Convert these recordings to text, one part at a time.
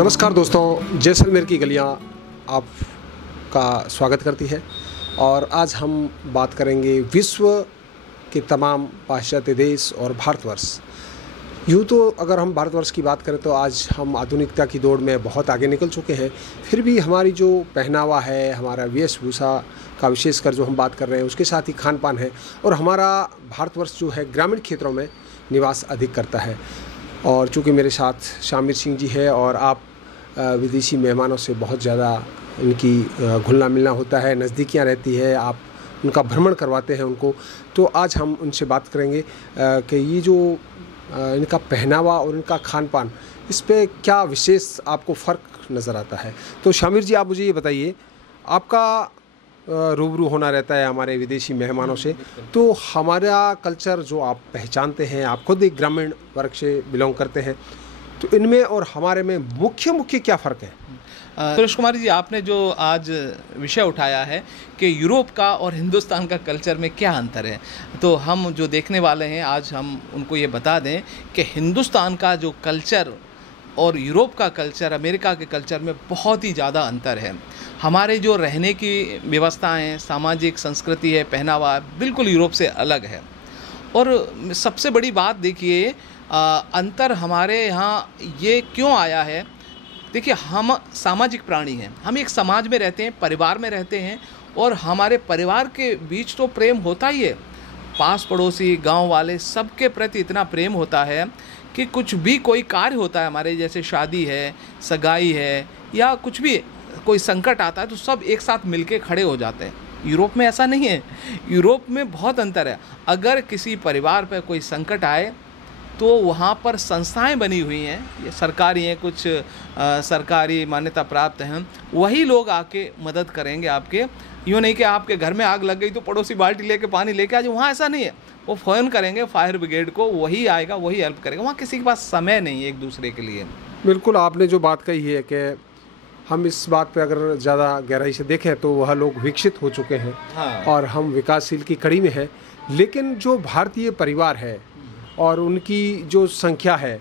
नमस्कार दोस्तों, जैसलमेर की गलियां आपका स्वागत करती है। और आज हम बात करेंगे विश्व के तमाम पाश्चात्य देश और भारतवर्ष। यूँ तो अगर हम भारतवर्ष की बात करें तो आज हम आधुनिकता की दौड़ में बहुत आगे निकल चुके हैं, फिर भी हमारी जो पहनावा है, हमारा वेशभूषा का विशेषकर जो हम बात कर रहे हैं, उसके साथ ही खान पान है। और हमारा भारतवर्ष जो है ग्रामीण क्षेत्रों में निवास अधिक करता है। और चूँकि मेरे साथ शामिर सिंह जी है और आप विदेशी मेहमानों से बहुत ज़्यादा इनकी घुलना मिलना होता है, नज़दीकियाँ रहती है, आप उनका भ्रमण करवाते हैं उनको। तो आज हम उनसे बात करेंगे कि ये जो इनका पहनावा और इनका खान पान, इस पे क्या विशेष आपको फ़र्क नज़र आता है। तो शामिर जी, आप मुझे ये बताइए, आपका रूबरू होना रहता है हमारे विदेशी मेहमानों से, तो हमारा कल्चर जो आप पहचानते हैं, आप खुद एक ग्रामीण वर्ग से बिलोंग करते हैं, तो इनमें और हमारे में मुख्य क्या फ़र्क है। सुरेश कुमार जी, आपने जो आज विषय उठाया है कि यूरोप का और हिंदुस्तान का कल्चर में क्या अंतर है, तो हम जो देखने वाले हैं आज हम उनको ये बता दें कि हिंदुस्तान का जो कल्चर और यूरोप का कल्चर, अमेरिका के कल्चर में बहुत ही ज़्यादा अंतर है। हमारे जो रहने की व्यवस्थाएं, सामाजिक संस्कृति है, पहनावा बिल्कुल यूरोप से अलग है। और सबसे बड़ी बात देखिए, अंतर हमारे यहाँ ये क्यों आया है। देखिए, हम सामाजिक प्राणी हैं, हम एक समाज में रहते हैं, परिवार में रहते हैं, और हमारे परिवार के बीच तो प्रेम होता ही है। पास पड़ोसी, गांव वाले, सबके प्रति इतना प्रेम होता है कि कुछ भी कोई कार्य होता है हमारे, जैसे शादी है, सगाई है, या कुछ भी कोई संकट आता है तो सब एक साथ मिलके खड़े हो जाते हैं। यूरोप में ऐसा नहीं है। यूरोप में बहुत अंतर है। अगर किसी परिवार पर कोई संकट आए तो वहाँ पर संस्थाएं बनी हुई हैं, ये सरकारी हैं, कुछ सरकारी मान्यता प्राप्त हैं, वही लोग आके मदद करेंगे आपके। यूँ नहीं कि आपके घर में आग लग गई तो पड़ोसी बाल्टी लेके पानी लेके आ जाए, वहाँ ऐसा नहीं है। वो फ़ोन करेंगे फायर ब्रिगेड को, वही आएगा, वही हेल्प करेगा। वहाँ किसी के पास समय नहीं है एक दूसरे के लिए। बिल्कुल, आपने जो बात कही है कि हम इस बात पे अगर ज़्यादा गहराई से देखें तो वह लोग विकसित हो चुके हैं। हाँ। और हम विकासशील की कड़ी में हैं। लेकिन जो भारतीय परिवार है और उनकी जो संख्या है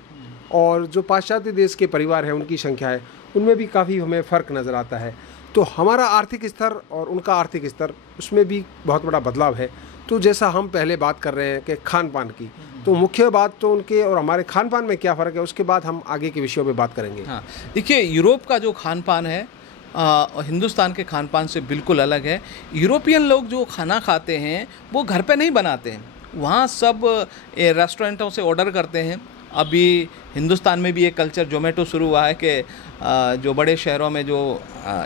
और जो पाश्चात्य देश के परिवार हैं उनकी संख्या है, उनमें भी काफ़ी हमें फ़र्क नज़र आता है। तो हमारा आर्थिक स्तर और उनका आर्थिक स्तर, उसमें भी बहुत बड़ा बदलाव है। तो जैसा हम पहले बात कर रहे हैं कि खान पान की, तो मुख्य बात तो उनके और हमारे खान पान में क्या फ़र्क है, उसके बाद हम आगे के विषयों पर बात करेंगे। हाँ, देखिए, यूरोप का जो खान पान है हिंदुस्तान के खान पान से बिल्कुल अलग है। यूरोपियन लोग जो खाना खाते हैं वो घर पे नहीं बनाते हैं, वहाँ सब रेस्टोरेंटों से ऑर्डर करते हैं। अभी हिंदुस्तान में भी एक कल्चर जोमेटो शुरू हुआ है कि जो बड़े शहरों में जो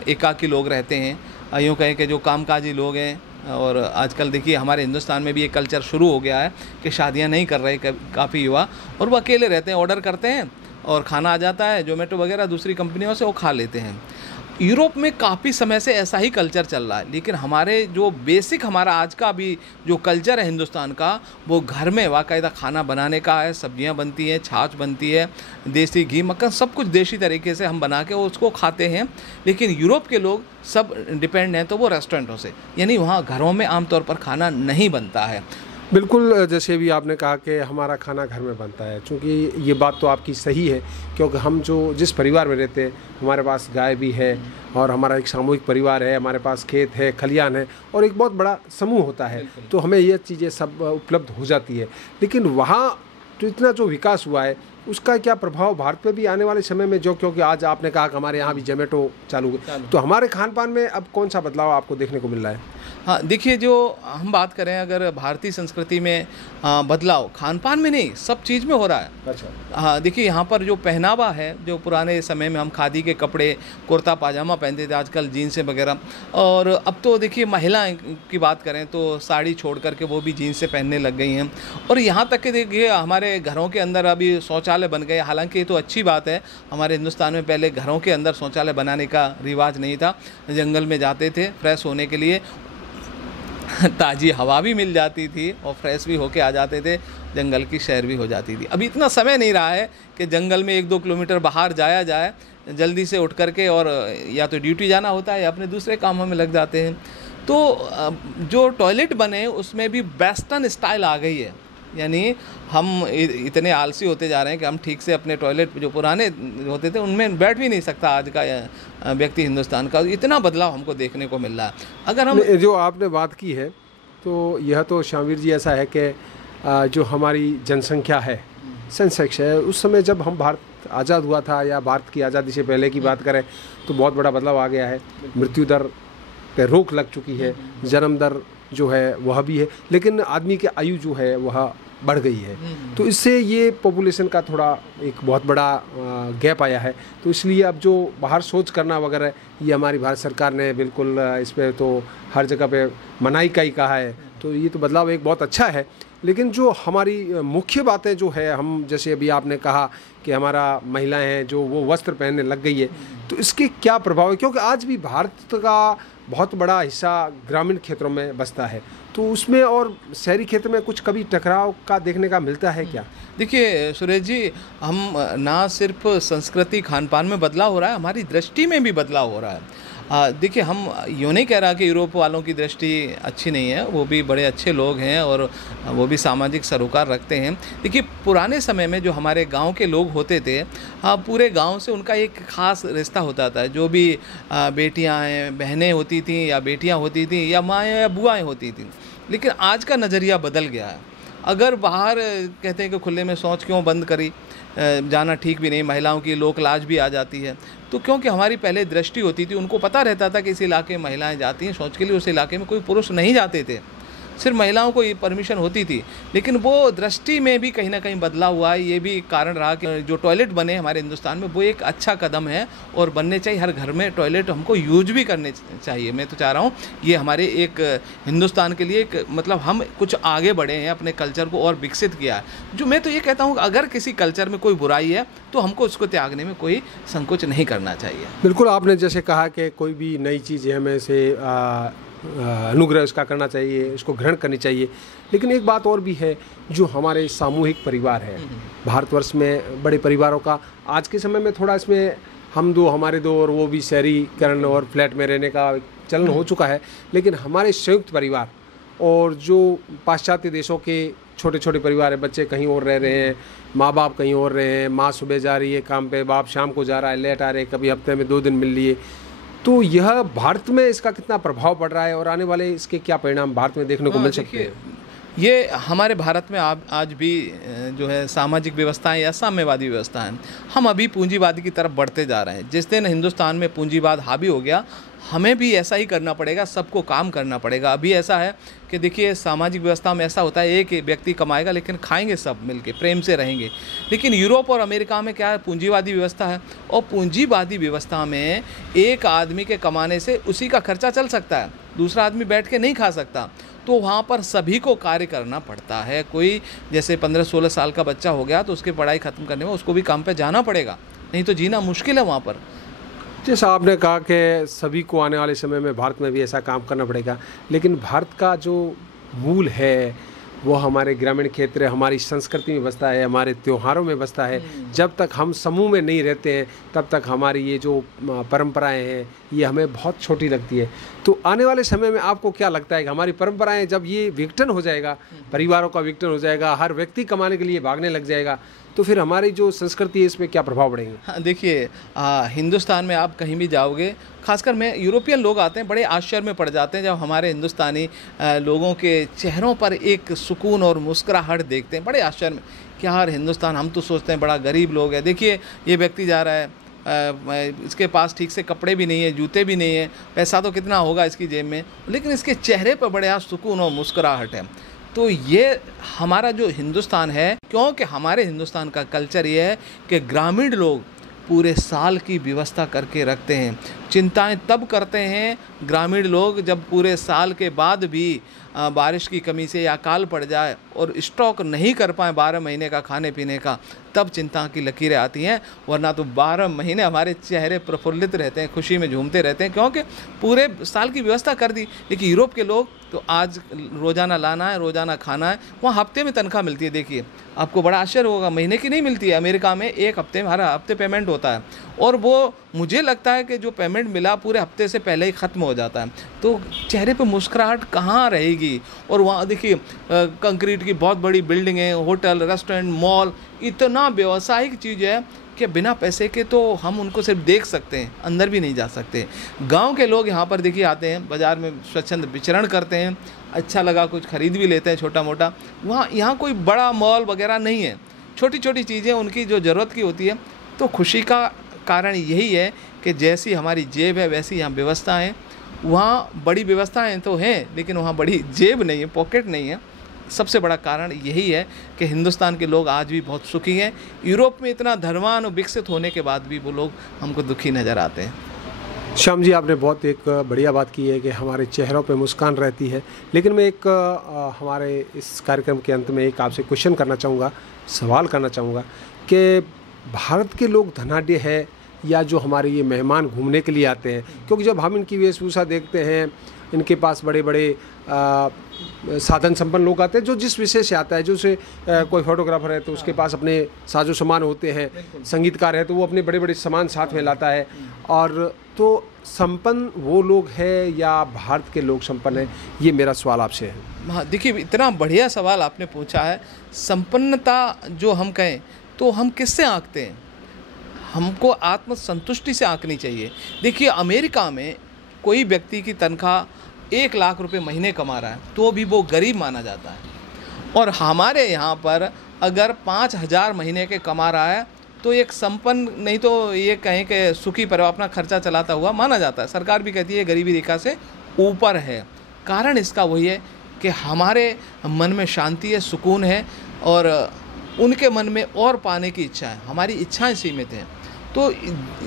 एकाकी लोग रहते हैं, यूँ कहें कि जो कामकाजी लोग हैं, और आजकल देखिए हमारे हिंदुस्तान में भी एक कल्चर शुरू हो गया है कि शादियां नहीं कर रहे काफ़ी युवा, और वो अकेले रहते हैं, ऑर्डर करते हैं और खाना आ जाता है, जोमेटो वगैरह दूसरी कंपनियों से, वो खा लेते हैं। यूरोप में काफ़ी समय से ऐसा ही कल्चर चल रहा है। लेकिन हमारे जो बेसिक, हमारा आज का भी जो कल्चर है हिंदुस्तान का, वो घर में बाकायदा खाना बनाने का है। सब्जियां बनती हैं, छाछ बनती है, देसी घी, मक्खन, सब कुछ देसी तरीके से हम बना के उसको खाते हैं। लेकिन यूरोप के लोग सब डिपेंड हैं तो वो रेस्टोरेंटों से, यानी वहाँ घरों में आमतौर पर खाना नहीं बनता है। बिल्कुल, जैसे भी आपने कहा कि हमारा खाना घर में बनता है, क्योंकि ये बात तो आपकी सही है, क्योंकि हम जिस परिवार में रहते हैं, हमारे पास गाय भी है और हमारा एक सामूहिक परिवार है, हमारे पास खेत है, खलियान है और एक बहुत बड़ा समूह होता है। तो हमें ये चीज़ें सब उपलब्ध हो जाती है। लेकिन वहाँ तो इतना जो विकास हुआ है, उसका क्या प्रभाव भारत पे भी आने वाले समय में, जो क्योंकि आज आपने कहा कि हमारे यहाँ भी जोमेटो चालू है, तो हमारे खान पान में अब कौन सा बदलाव आपको देखने को मिल रहा है। हाँ, देखिए, जो हम बात करें अगर भारतीय संस्कृति में बदलाव खान पान में नहीं, सब चीज़ में हो रहा है। अच्छा। हाँ, देखिए, यहाँ पर जो पहनावा है, जो पुराने समय में हम खादी के कपड़े, कुर्ता पाजामा पहनते थे, आजकल जीन्स वगैरह, और अब तो देखिए महिलाएं की बात करें तो साड़ी छोड़ करके वो भी जीन्स से पहनने लग गई हैं। और यहाँ तक कि देखिए हमारे घरों के अंदर अभी शौचालय बन गए। हालांकि ये तो अच्छी बात है, हमारे हिंदुस्तान में पहले घरों के अंदर शौचालय बनाने का रिवाज नहीं था। जंगल में जाते थे फ्रेश होने के लिए, ताज़ी हवा भी मिल जाती थी और फ्रेश भी होके आ जाते थे, जंगल की सैर भी हो जाती थी। अभी इतना समय नहीं रहा है कि जंगल में 1-2 किलोमीटर बाहर जाया जाए, जल्दी से उठ करके, और या तो ड्यूटी जाना होता है या अपने दूसरे कामों में लग जाते हैं। तो जो टॉयलेट बने उसमें भी वेस्टर्न स्टाइल आ गई है। यानी हम इतने आलसी होते जा रहे हैं कि हम ठीक से अपने टॉयलेट जो पुराने होते थे उनमें बैठ भी नहीं सकता आज का व्यक्ति हिंदुस्तान का। इतना बदलाव हमको देखने को मिल रहा है। अगर हम जो आपने बात की है तो यह तो श्यामवीर जी ऐसा है कि जो हमारी जनसंख्या है, सेंसेक्स है, उस समय जब हम भारत आज़ाद हुआ था या भारत की आज़ादी से पहले की बात करें तो बहुत बड़ा बदलाव आ गया है। मृत्यु दर पे रोक लग चुकी है, जन्म दर जो है वह भी है, लेकिन आदमी की आयु जो है वह बढ़ गई है। तो इससे ये पॉपुलेशन का थोड़ा एक बहुत बड़ा गैप आया है। तो इसलिए अब जो बाहर शौच करना वगैरह ये हमारी भारत सरकार ने बिल्कुल इस पर तो हर जगह पे मनाही का ही कहा है। तो ये तो बदलाव एक बहुत अच्छा है। लेकिन जो हमारी मुख्य बातें जो है, हम जैसे अभी आपने कहा कि हमारा महिलाएं हैं जो वो वस्त्र पहनने लग गई है, तो इसके क्या प्रभाव है? क्योंकि आज भी भारत का बहुत बड़ा हिस्सा ग्रामीण क्षेत्रों में बसता है, तो उसमें और शहरी क्षेत्र में कुछ कभी टकराव का देखने का मिलता है क्या? देखिए सुरेश जी, हम ना सिर्फ संस्कृति खान पान में बदलाव हो रहा है, हमारी दृष्टि में भी बदलाव हो रहा है। देखिए, हम यूँ नहीं कह रहा कि यूरोप वालों की दृष्टि अच्छी नहीं है, वो भी बड़े अच्छे लोग हैं और वो भी सामाजिक सरोकार रखते हैं। देखिए, पुराने समय में जो हमारे गांव के लोग होते थे, पूरे गांव से उनका एक ख़ास रिश्ता होता था। जो भी बेटियां हैं, बहनें होती थीं या बेटियां होती थीं या माँ या बुआएँ होती थीं। लेकिन आज का नज़रिया बदल गया है। अगर बाहर कहते हैं कि खुले में शौच क्यों बंद करी, जाना ठीक भी नहीं, महिलाओं की लोक लाज भी आ जाती है। तो क्योंकि हमारी पहले दृष्टि होती थी, उनको पता रहता था कि इस इलाके में महिलाएं जाती हैं शौच के लिए, उस इलाके में कोई पुरुष नहीं जाते थे, सिर्फ महिलाओं को ये परमिशन होती थी। लेकिन वो दृष्टि में भी कहीं ना कहीं बदलाव हुआ है। ये भी कारण रहा कि जो टॉयलेट बने हमारे हिंदुस्तान में, वो एक अच्छा कदम है और बनने चाहिए। हर घर में टॉयलेट हमको यूज भी करने चाहिए। मैं तो चाह रहा हूँ ये हमारे एक हिंदुस्तान के लिए एक मतलब हम कुछ आगे बढ़े हैं, अपने कल्चर को और विकसित किया है। जो मैं तो ये कहता हूँ, अगर किसी कल्चर में कोई बुराई है तो हमको उसको त्यागने में कोई संकोच नहीं करना चाहिए। बिल्कुल, आपने जैसे कहा कि कोई भी नई चीज़ हमें से अनुग्रह इसका करना चाहिए, इसको ग्रहण करनी चाहिए। लेकिन एक बात और भी है, जो हमारे सामूहिक परिवार है भारतवर्ष में, बड़े परिवारों का आज के समय में थोड़ा इसमें हम दो हमारे दो और वो भी शहरीकरण और फ्लैट में रहने का चलन हो चुका है। लेकिन हमारे संयुक्त परिवार और जो पाश्चात्य देशों के छोटे छोटे परिवार है, बच्चे कहीं और रह रहे हैं, माँ बाप कहीं और रहे हैं, माँ सुबह जा रही है काम पे, बाप शाम को जा रहा है, लेट आ रहे, कभी हफ्ते में 2 दिन मिल लिए। तो यह भारत में इसका कितना प्रभाव पड़ रहा है और आने वाले इसके क्या परिणाम भारत में देखने को मिल सकते हैं? ये हमारे भारत में आज भी जो है सामाजिक व्यवस्थाएं या साम्यवादी व्यवस्थाएं, हम अभी पूंजीवादी की तरफ बढ़ते जा रहे हैं। जिस दिन हिंदुस्तान में पूंजीवाद हावी हो गया, हमें भी ऐसा ही करना पड़ेगा, सबको काम करना पड़ेगा। अभी ऐसा है कि देखिए, सामाजिक व्यवस्था में ऐसा होता है, एक व्यक्ति कमाएगा लेकिन खाएंगे सब मिलके, प्रेम से रहेंगे। लेकिन यूरोप और अमेरिका में क्या है, पूंजीवादी व्यवस्था है और पूंजीवादी व्यवस्था में एक आदमी के कमाने से उसी का खर्चा चल सकता है, दूसरा आदमी बैठ के नहीं खा सकता। तो वहाँ पर सभी को कार्य करना पड़ता है। कोई जैसे 15-16 साल का बच्चा हो गया तो उसकी पढ़ाई ख़त्म करने में उसको भी काम पे जाना पड़ेगा, नहीं तो जीना मुश्किल है वहाँ पर। जैसा आपने कहा कि सभी को आने वाले समय में भारत में भी ऐसा काम करना पड़ेगा, लेकिन भारत का जो मूल है वो हमारे ग्रामीण क्षेत्र, हमारी संस्कृति में बसता है, हमारे त्योहारों में बसता है। जब तक हम समूह में नहीं रहते हैं तब तक हमारी ये जो परंपराएं हैं ये हमें बहुत छोटी लगती है। तो आने वाले समय में आपको क्या लगता है कि हमारी परंपराएं जब ये विघटन हो जाएगा, परिवारों का विघटन हो जाएगा, हर व्यक्ति कमाने के लिए भागने लग जाएगा, तो फिर हमारी जो संस्कृति है इसमें क्या प्रभाव पड़ेंगे? हाँ, देखिए, हिंदुस्तान में आप कहीं भी जाओगे, खासकर में यूरोपियन लोग आते हैं, बड़े आश्चर्य में पड़ जाते हैं जब हमारे हिंदुस्तानी लोगों के चेहरों पर एक सुकून और मुस्कुराहट देखते हैं। बड़े आश्चर्य में, क्या यार हिंदुस्तान, हम तो सोचते हैं बड़ा गरीब लोग है। देखिए, ये व्यक्ति जा रहा है, इसके पास ठीक से कपड़े भी नहीं है, जूते भी नहीं है, पैसा तो कितना होगा इसकी जेब में, लेकिन इसके चेहरे पर बड़े सुकून और मुस्कुराहट है। तो ये हमारा जो हिंदुस्तान है, क्योंकि हमारे हिंदुस्तान का कल्चर ये है कि ग्रामीण लोग पूरे साल की व्यवस्था करके रखते हैं। चिंताएं तब करते हैं ग्रामीण लोग जब पूरे साल के बाद भी बारिश की कमी से या अकाल पड़ जाए और स्टॉक नहीं कर पाए 12 महीने का खाने पीने का, तब चिंता की लकीरें आती हैं। वरना तो 12 महीने हमारे चेहरे प्रफुल्लित रहते हैं, खुशी में झूमते रहते हैं, क्योंकि पूरे साल की व्यवस्था कर दी। लेकिन यूरोप के लोग तो आज रोज़ाना लाना है, रोज़ाना खाना है, वहाँ हफ्ते में तनख्वाह मिलती है। देखिए, आपको बड़ा आश्चर्य होगा, महीने की नहीं मिलती है। अमेरिका में एक हफ्ते में, हर हफ्ते पेमेंट होता है और वो मुझे लगता है कि जो पेमेंट मिला पूरे हफ्ते से पहले ही ख़त्म हो जाता है। तो चेहरे पे मुस्कुराहट कहाँ रहेगी? और वहाँ देखिए, कंक्रीट की बहुत बड़ी बिल्डिंगें, होटल, रेस्टोरेंट, मॉल, इतना व्यावसायिक चीज़ है कि बिना पैसे के तो हम उनको सिर्फ देख सकते हैं, अंदर भी नहीं जा सकते। गांव के लोग यहाँ पर देखिए आते हैं, बाज़ार में स्वच्छंद विचरण करते हैं, अच्छा लगा कुछ खरीद भी लेते हैं छोटा मोटा। वहाँ यहाँ कोई बड़ा मॉल वगैरह नहीं है, छोटी छोटी चीज़ें उनकी जो ज़रूरत की होती है। तो खुशी का कारण यही है कि जैसी हमारी जेब है वैसी यहाँ व्यवस्था है। वहाँ बड़ी व्यवस्थाएं तो हैं, लेकिन वहाँ बड़ी जेब नहीं है, पॉकेट नहीं है। सबसे बड़ा कारण यही है कि हिंदुस्तान के लोग आज भी बहुत सुखी हैं। यूरोप में इतना धनवान और विकसित होने के बाद भी वो लोग हमको दुखी नज़र आते हैं। श्याम जी, आपने बहुत एक बढ़िया बात की है कि हमारे चेहरों पे मुस्कान रहती है। लेकिन मैं एक हमारे इस कार्यक्रम के अंत में एक आपसे क्वेश्चन करना चाहूँगा, सवाल करना चाहूँगा कि भारत के लोग धनाढ्य है या जो हमारे ये मेहमान घूमने के लिए आते हैं? क्योंकि जब हम इनकी वेशभूषा देखते हैं, इनके पास बड़े बड़े साधन संपन्न लोग आते हैं, जो जिस विषय से आता है, जो से कोई फोटोग्राफर है तो उसके पास अपने साजो सामान होते हैं, संगीतकार है तो वो अपने बड़े बड़े सामान साथ में लाता है। और तो संपन्न वो लोग हैं या भारत के लोग संपन्न हैं, ये मेरा सवाल आपसे है। हाँ, देखिए इतना बढ़िया सवाल आपने पूछा है। संपन्नता जो हम कहें तो हम किससे आंकते हैं? हमको आत्मसंतुष्टि से आंकनी चाहिए। देखिए अमेरिका में कोई व्यक्ति की तनख्वाह 1 लाख रुपए महीने कमा रहा है तो भी वो गरीब माना जाता है, और हमारे यहाँ पर अगर 5,000 महीने के कमा रहा है तो एक संपन्न, नहीं तो ये कहें कि सुखी परिवार, अपना खर्चा चलाता हुआ माना जाता है। सरकार भी कहती है गरीबी रेखा से ऊपर है। कारण इसका वही है कि हमारे मन में शांति है, सुकून है, और उनके मन में और पाने की इच्छा है। हमारी इच्छाएं सीमित हैं। तो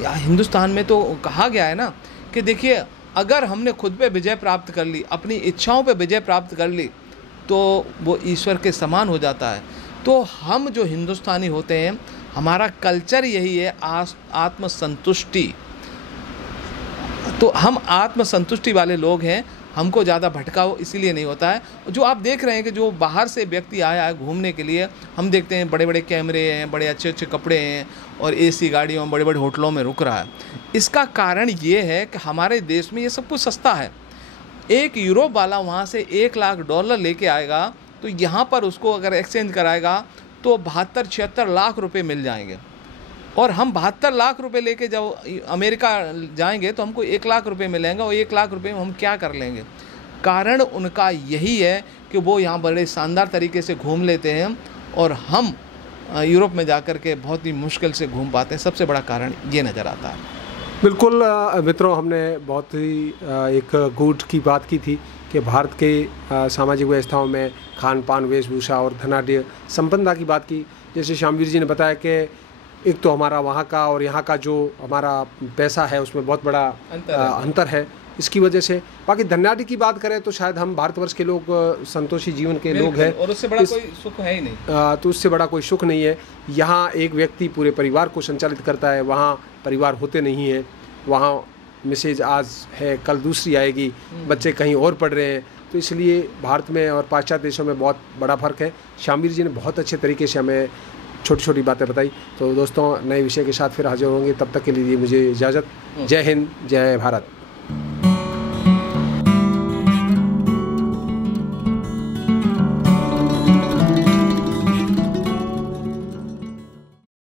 हिंदुस्तान में तो कहा गया है ना कि देखिए अगर हमने खुद पे विजय प्राप्त कर ली, अपनी इच्छाओं पे विजय प्राप्त कर ली, तो वो ईश्वर के समान हो जाता है। तो हम जो हिंदुस्तानी होते हैं, हमारा कल्चर यही है आत्मसंतुष्टि। तो हम आत्मसंतुष्टि वाले लोग हैं। हमको ज़्यादा भटकाव इसीलिए नहीं होता है। जो आप देख रहे हैं कि जो बाहर से व्यक्ति आया है घूमने के लिए, हम देखते हैं बड़े बड़े कैमरे हैं, बड़े अच्छे अच्छे कपड़े हैं, और एसी गाड़ियों में, बड़े बड़े होटलों में रुक रहा है। इसका कारण ये है कि हमारे देश में ये सब कुछ सस्ता है। एक यूरोप वाला वहाँ से $1 लाख लेके आएगा तो यहाँ पर उसको अगर एक्सचेंज कराएगा तो 72-76 लाख रुपए मिल जाएंगे, और हम 72 लाख रुपए लेके जब अमेरिका जाएंगे तो हमको 1 लाख रुपए मिलेंगे, और 1 लाख रुपए में हम क्या कर लेंगे? कारण उनका यही है कि वो यहाँ बड़े शानदार तरीके से घूम लेते हैं, और हम यूरोप में जाकर के बहुत ही मुश्किल से घूम पाते हैं। सबसे बड़ा कारण ये नज़र आता है। बिल्कुल मित्रों, हमने बहुत ही एक गूढ़ की बात की थी कि भारत के सामाजिक व्यवस्थाओं में खान पान, वेशभूषा और धनाढ्य संपन्नता की बात की। जैसे श्यामवीर जी ने बताया कि एक तो हमारा वहाँ का और यहाँ का जो हमारा पैसा है उसमें बहुत बड़ा अंतर है इसकी वजह से। बाकी धनाढ्य की बात करें तो शायद हम भारतवर्ष के लोग संतोषी जीवन के लोग हैं, और उससे बड़ा कोई सुख है ही नहीं। तो उससे बड़ा कोई सुख नहीं है। यहाँ एक व्यक्ति पूरे परिवार को संचालित करता है, वहाँ परिवार होते नहीं हैं। वहाँ मिसेज आज है, कल दूसरी आएगी, बच्चे कहीं और पढ़ रहे हैं। तो इसलिए भारत में और पाश्चात्य देशों में बहुत बड़ा फ़र्क है। श्यामवीर जी ने बहुत अच्छे तरीके से हमें छोटी छोटी बातें बताई। तो दोस्तों, नए विषय के साथ फिर हाजिर होंगे। तब तक के लिए मुझे इजाज़त। जय हिंद, जय भारत।